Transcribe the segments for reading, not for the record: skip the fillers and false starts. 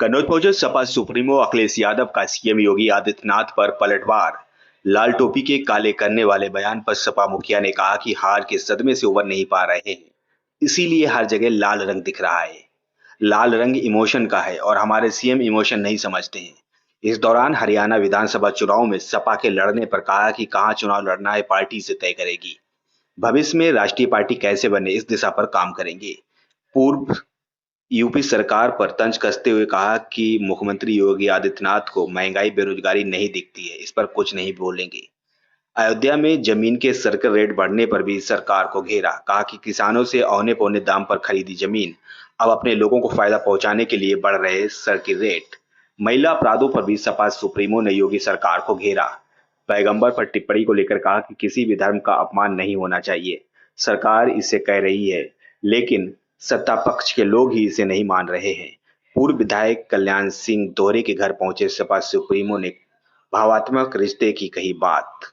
कन्नौज पहुंचे सपा सुप्रीमो अखिलेश यादव का सीएम योगी आदित्यनाथ पर पलटवार। लाल टोपी के काले करने वाले बयान पर सपा मुखिया ने कहा कि हार के सदमे से उबर नहीं पा रहे हैं, इसीलिए हर जगह लाल रंग दिख रहा है। लाल रंग इमोशन का है और हमारे सीएम इमोशन नहीं समझते हैं। इस दौरान हरियाणा विधानसभा चुनाव में सपा के लड़ने पर कहा कि कहां चुनाव लड़ना है पार्टी से तय करेगी। भविष्य में राष्ट्रीय पार्टी कैसे बने इस दिशा पर काम करेंगे। पूर्व यूपी सरकार पर तंज कसते हुए कहा कि मुख्यमंत्री योगी आदित्यनाथ को महंगाई बेरोजगारी नहीं दिखती है, इस पर कुछ नहीं बोलेंगे। अयोध्या में जमीन के सर्कल रेट बढ़ने पर भी सरकार को घेरा, कहा कि किसानों से औने पौने दाम पर खरीदी जमीन अब अपने लोगों को फायदा पहुंचाने के लिए बढ़ रहे सर्किल रेट। महिला अपराधों पर भी सपा सुप्रीमो ने योगी सरकार को घेरा। पैगंबर पर टिप्पणी को लेकर कहा कि किसी भी धर्म का अपमान नहीं होना चाहिए, सरकार इसे कह रही है, लेकिन सत्ता पक्ष के लोग ही इसे नहीं मान रहे हैं। पूर्व विधायक कल्याण सिंह दोहरे के घर पहुंचे सपा सुप्रीमो ने भावात्मक रिश्ते की कही बात।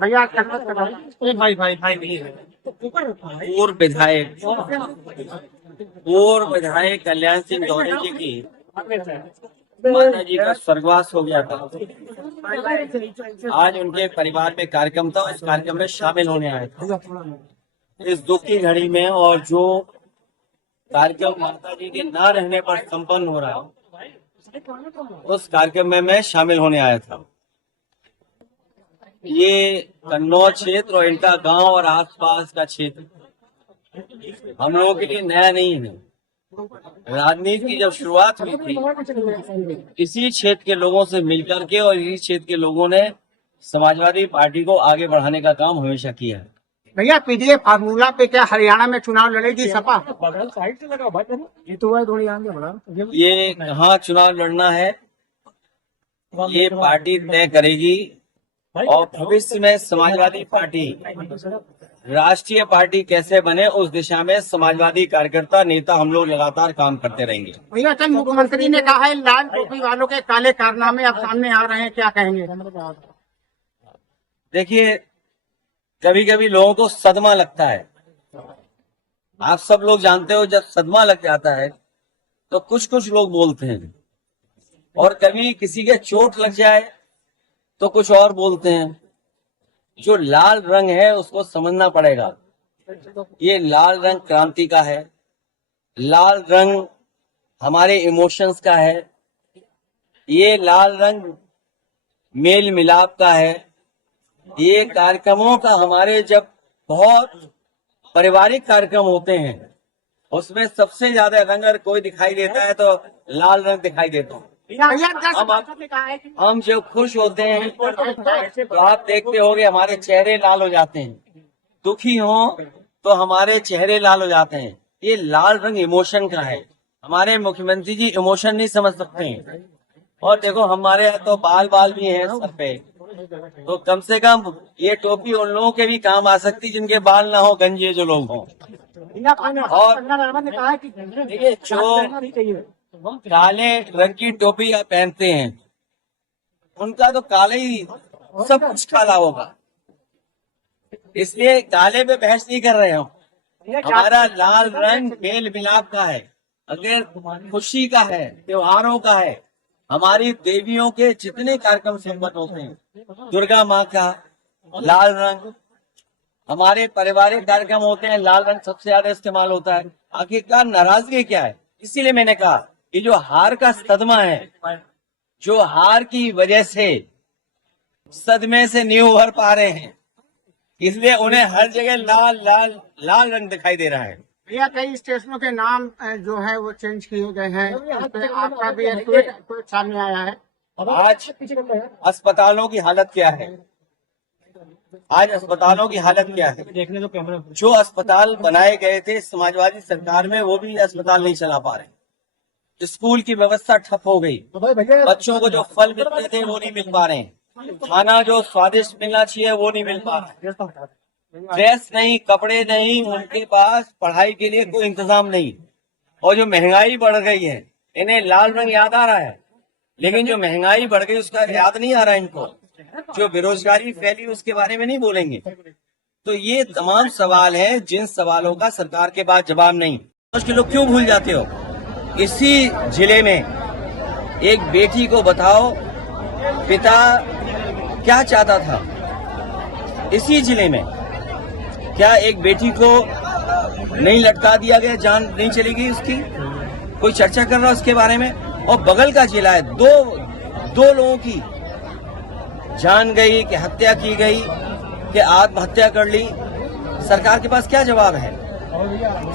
भैया भाई नहीं है। पूर्व विधायक कल्याण सिंह दोहरे जी की माता जी का स्वर्गवास हो गया था। आज उनके परिवार में कार्यक्रम था, उस कार्यक्रम में शामिल होने आए थे इस दुख की घड़ी में। और जो कार्यक्रम माता जी के ना रहने पर संपन्न हो रहा है, उस कार्यक्रम में मैं शामिल होने आया था। ये कन्नौज क्षेत्र और इनका गांव और आसपास का क्षेत्र हम लोगों के लिए नया नहीं है। राजनीति की जब शुरुआत हुई थी, इसी क्षेत्र के लोगों से मिलकर के और इसी क्षेत्र के लोगों ने समाजवादी पार्टी को आगे बढ़ाने का काम हमेशा किया है। भैया पीडीए फार्मूला पे क्या हरियाणा में चुनाव लड़ेगी सपा? ये कहाँ चुनाव लड़ना है ये पार्टी तय करेगी। और भविष्य में समाजवादी पार्टी राष्ट्रीय पार्टी कैसे बने उस दिशा में समाजवादी कार्यकर्ता नेता हम लोग लगातार काम करते रहेंगे। भैया कल मुख्यमंत्री ने कहा है लाल टोपी वालों के काले कारनामे अब सामने आ रहे हैं, क्या कहेंगे? देखिए, कभी कभी लोगों को सदमा लगता है। आप सब लोग जानते हो, जब सदमा लग जाता है तो कुछ लोग बोलते हैं, और कभी किसी के चोट लग जाए तो कुछ और बोलते हैं। जो लाल रंग है उसको समझना पड़ेगा। ये लाल रंग क्रांति का है, लाल रंग हमारे इमोशंस का है, ये लाल रंग मेल मिलाप का है। ये कार्यक्रमों का हमारे जब बहुत पारिवारिक कार्यक्रम होते हैं उसमें सबसे ज्यादा रंग अगर कोई दिखाई देता है तो लाल रंग दिखाई देता है। हम जब खुश होते हैं तो आप देखते होंगे हमारे चेहरे लाल हो जाते हैं, दुखी हो तो हमारे चेहरे लाल हो जाते हैं। ये लाल रंग इमोशन का है। हमारे मुख्यमंत्री जी इमोशन नहीं समझ सकते हैं। और देखो, हमारे यहाँ तो बाल भी हैं सर पे, तो कम से कम ये टोपी उन लोगों के भी काम आ सकती जिनके बाल ना हो, गंजे जो लोग हों। और देखिए, जो काले रंग की टोपी आप पहनते हैं उनका तो काले ही सब कुछ काला होगा, इसलिए काले पे बहस नहीं कर रहे हम। हमारा लाल रंग मेल मिलाप का है, अगर खुशी का है, त्योहारों का है। हमारी देवियों के जितने कार्यक्रम संपन्न होते हैं, दुर्गा माँ का लाल रंग, हमारे पारिवारिक कार्यक्रम होते हैं, लाल रंग सबसे ज्यादा इस्तेमाल होता है। आखिरकार नाराजगी क्या है? इसीलिए मैंने कहा ये जो हार का सदमा है, जो हार की वजह से सदमे से नहीं उभर पा रहे हैं, इसलिए उन्हें हर जगह लाल रंग दिखाई दे रहा है। भैया कई स्टेशनों के नाम जो है वो चेंज किए गए हैं, आपका भी ट्वीट सामने आया है। आज अस्पतालों की हालत क्या है? आज अस्पतालों की हालत क्या है? जो अस्पताल बनाए गए थे समाजवादी सरकार में, वो भी अस्पताल नहीं चला पा रहे। स्कूल की व्यवस्था ठप हो गई, बच्चों को जो फल मिलते थे वो नहीं मिल पा रहे हैं, खाना जो स्वादिष्ट मिलना चाहिए वो नहीं मिल पा रहा है, ड्रेस नहीं, कपड़े नहीं, उनके पास पढ़ाई के लिए कोई इंतजाम नहीं। और जो महंगाई बढ़ गई है, इन्हें लाल रंग याद आ रहा है, लेकिन जो महंगाई बढ़ गई उसका याद नहीं आ रहा है इनको। जो बेरोजगारी फैली उसके बारे में नहीं बोलेंगे। तो ये तमाम सवाल हैं जिन सवालों का सरकार के पास जवाब नहीं। उसके लोग क्यों भूल जाते हो? इसी जिले में एक बेटी को बताओ पिता क्या चाहता था। इसी जिले में क्या एक बेटी को नहीं लटका दिया गया, जान नहीं चली गई उसकी? कोई चर्चा कर रहा है उसके बारे में? और बगल का जिला है, दो लोगों की जान गई कि हत्या की गई कि आत्महत्या कर ली। सरकार के पास क्या जवाब है?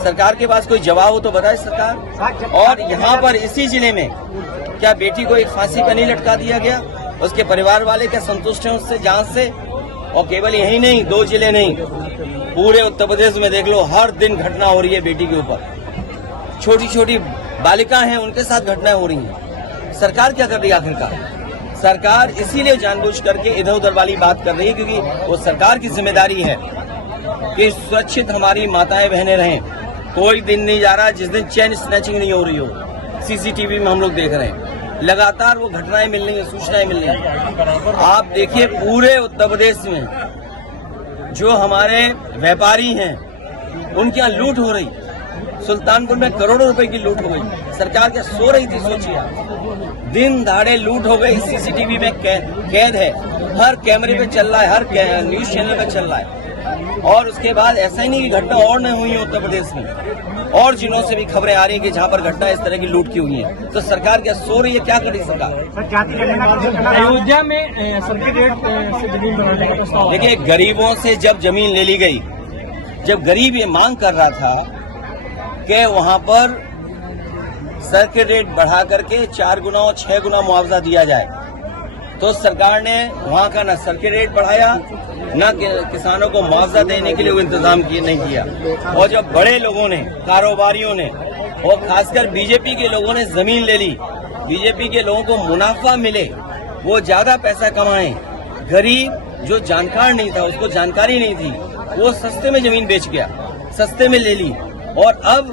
सरकार के पास कोई जवाब हो तो बताए सरकार। और यहाँ पर इसी जिले में क्या बेटी को एक फांसी पर नहीं लटका दिया गया? उसके परिवार वाले क्या संतुष्ट हैं उससे, जांच से? और केवल यही नहीं, 2 जिले नहीं, पूरे उत्तर प्रदेश में देख लो, हर दिन घटना हो रही है बेटी के ऊपर। छोटी छोटी बालिकाएं हैं, उनके साथ घटनाएं हो रही हैं। सरकार क्या कर रही है आखिरकार? सरकार इसीलिए जानबूझ करके इधर उधर वाली बात कर रही है क्योंकि वो सरकार की जिम्मेदारी है कि सुरक्षित हमारी माताएं बहनें रहें। कोई दिन नहीं जा रहा जिस दिन चेन स्नैचिंग नहीं हो रही हो। सीसीटीवी में हम लोग देख रहे हैं, लगातार वो घटनाएं मिल रही हैं, सूचनाएं मिल रही हैं। आप देखिए पूरे उत्तर प्रदेश में जो हमारे व्यापारी हैं उनके यहाँ लूट हो रही। सुल्तानपुर में करोड़ों रुपए की लूट हो गई। सरकार क्या सो रही थी? सोचिए, दिन दहाड़े लूट हो गई। सीसीटीवी में कैद है, हर कैमरे पे चल रहा है, हर न्यूज चैनल पे चल रहा है। और उसके बाद ऐसा ही नहीं कि घटना और नहीं हुई है उत्तर प्रदेश में, और जिलों से भी खबरें आ रही है कि जहां पर घटना इस तरह की लूट की हुई है। तो सरकार क्या सो रही है? क्या कर रही है सरकार? अयोध्या में सर्किट रेट से जमीन बनाने का प्रस्ताव। देखिए, गरीबों से जब जमीन ले ली गई, जब गरीब ये मांग कर रहा था कि वहां पर सर्किट रेट बढ़ा करके 4 गुना और 6 गुना मुआवजा दिया जाए, तो सरकार ने वहां का न सर्किट रेट बढ़ाया, न किसानों को मुआवजा देने के लिए वो इंतजाम नहीं किया। और जब बड़े लोगों ने, कारोबारियों ने और खासकर बीजेपी के लोगों ने जमीन ले ली, बीजेपी के लोगों को मुनाफा मिले, वो ज्यादा पैसा कमाएं, गरीब जो जानकार नहीं था, उसको जानकारी नहीं थी, वो सस्ते में जमीन बेच गया, सस्ते में ले ली। और अब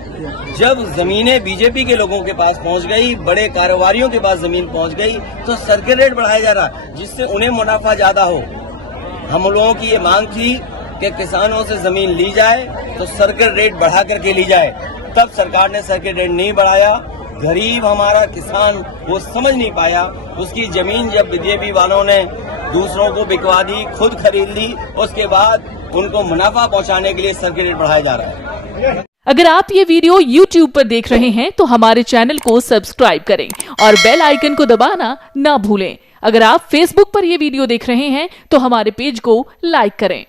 जब जमीनें बीजेपी के लोगों के पास पहुंच गई, बड़े कारोबारियों के पास जमीन पहुंच गई, तो सर्किट रेट बढ़ाया जा रहा जिससे उन्हें मुनाफा ज्यादा हो। हम लोगों की ये मांग थी कि किसानों से जमीन ली जाए तो सर्किट रेट बढ़ा करके ली जाए, तब सरकार ने सर्किट रेट नहीं बढ़ाया। गरीब हमारा किसान वो समझ नहीं पाया, उसकी जमीन जब बीजेपी वालों ने दूसरों को बिकवा दी, खुद खरीद ली, उसके बाद उनको मुनाफा पहुंचाने के लिए सर्किट रेट बढ़ाया जा रहा है। अगर आप ये वीडियो YouTube पर देख रहे हैं तो हमारे चैनल को सब्सक्राइब करें और बेल आइकन को दबाना ना भूलें। अगर आप Facebook पर ये वीडियो देख रहे हैं तो हमारे पेज को लाइक करें।